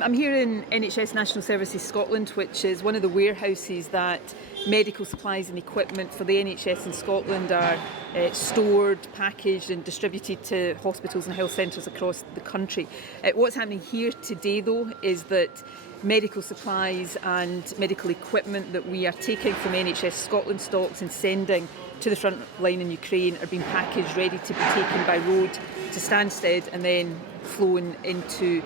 I'm here in NHS National Services Scotland, which is one of the warehouses that medical supplies and equipment for the NHS in Scotland are stored, packaged and distributed to hospitals and health centres across the country. What's happening here today though is that medical supplies and medical equipment that we are taking from NHS Scotland stocks and sending to the front line in Ukraine are being packaged, ready to be taken by road to Stansted and then flown into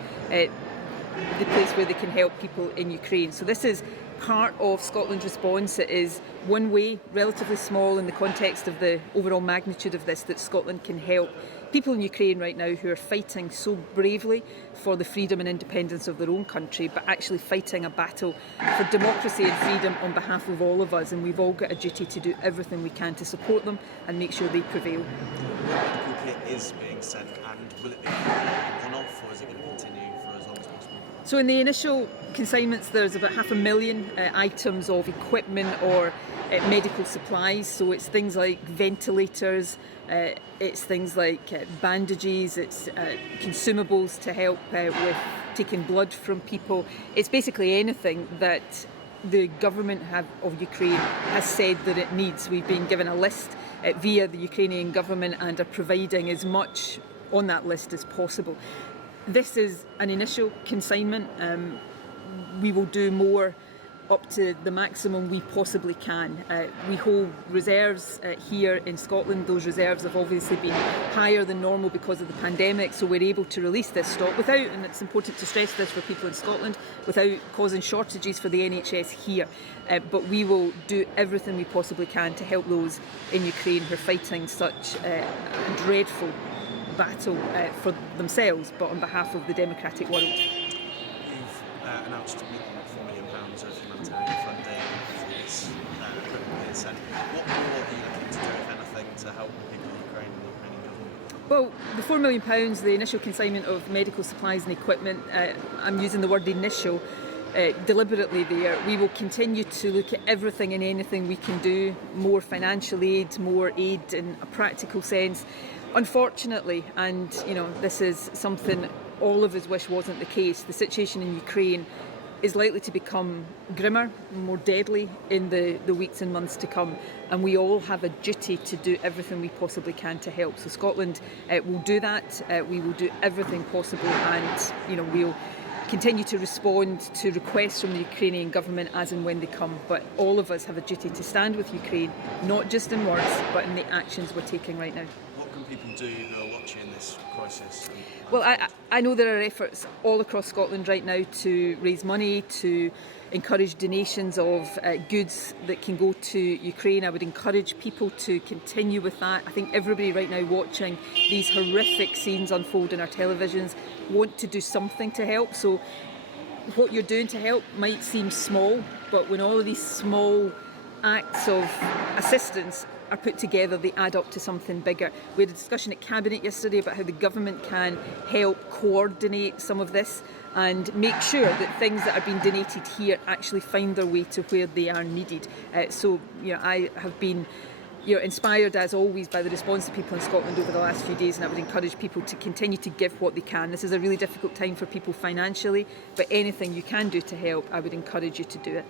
the place where they can help people in Ukraine. So this is part of Scotland's response. It is one way, relatively small in the context of the overall magnitude of this, that Scotland can help people in Ukraine right now who are fighting so bravely for the freedom and independence of their own country, but actually fighting a battle for democracy and freedom on behalf of all of us. And we've all got a duty to do everything we can to support them and make sure they prevail. What medical kit is being sent, and will it be one-off, or is it going to continue for as long as possible? So in the initial consignments, there's about 500,000 items of equipment or medical supplies. So it's things like ventilators, it's things like bandages, it's consumables to help with taking blood from people. It's basically anything that the government of Ukraine has said that it needs. We've been given a list via the Ukrainian Government and are providing as much on that list as possible. This is an initial consignment. We will do more up to the maximum we possibly can. We hold reserves here in Scotland. Those reserves have obviously been higher than normal because of the pandemic, so we're able to release this stock without, and it's important to stress this for people in Scotland, without causing shortages for the NHS here. But we will do everything we possibly can to help those in Ukraine who are fighting such a dreadful battle for themselves, but on behalf of the democratic world. You've announced £4 million of humanitarian funding for this equipment being sent. What more are you looking to do, if anything, to help the people of Ukraine and the Ukrainian government? Well, the £4 million, the initial consignment of medical supplies and equipment, I'm using the word initial deliberately there. We will continue to look at everything and anything we can do, more financial aid, more aid in a practical sense. Unfortunately, and this is something all of us wish wasn't the case, the situation in Ukraine is likely to become grimmer, more deadly in the weeks and months to come, and we all have a duty to do everything we possibly can to help. So Scotland will do that. We will do everything possible, and we'll continue to respond to requests from the Ukrainian government as and when they come. But all of us have a duty to stand with Ukraine, not just in words, but in the actions we're taking right now. What can people do who are watching this crisis? Well, I know there are efforts all across Scotland right now to raise money, to encourage donations of goods that can go to Ukraine. I would encourage people to continue with that. I think everybody right now watching these horrific scenes unfold on our televisions want to do something to help. So what you're doing to help might seem small, but when all of these small acts of assistance are put together, they add up to something bigger. We had a discussion at Cabinet yesterday about how the government can help coordinate some of this and make sure that things that are being donated here actually find their way to where they are needed. So I have been inspired as always by the response of people in Scotland over the last few days, and I would encourage people to continue to give what they can. This is a really difficult time for people financially, but anything you can do to help, I would encourage you to do it.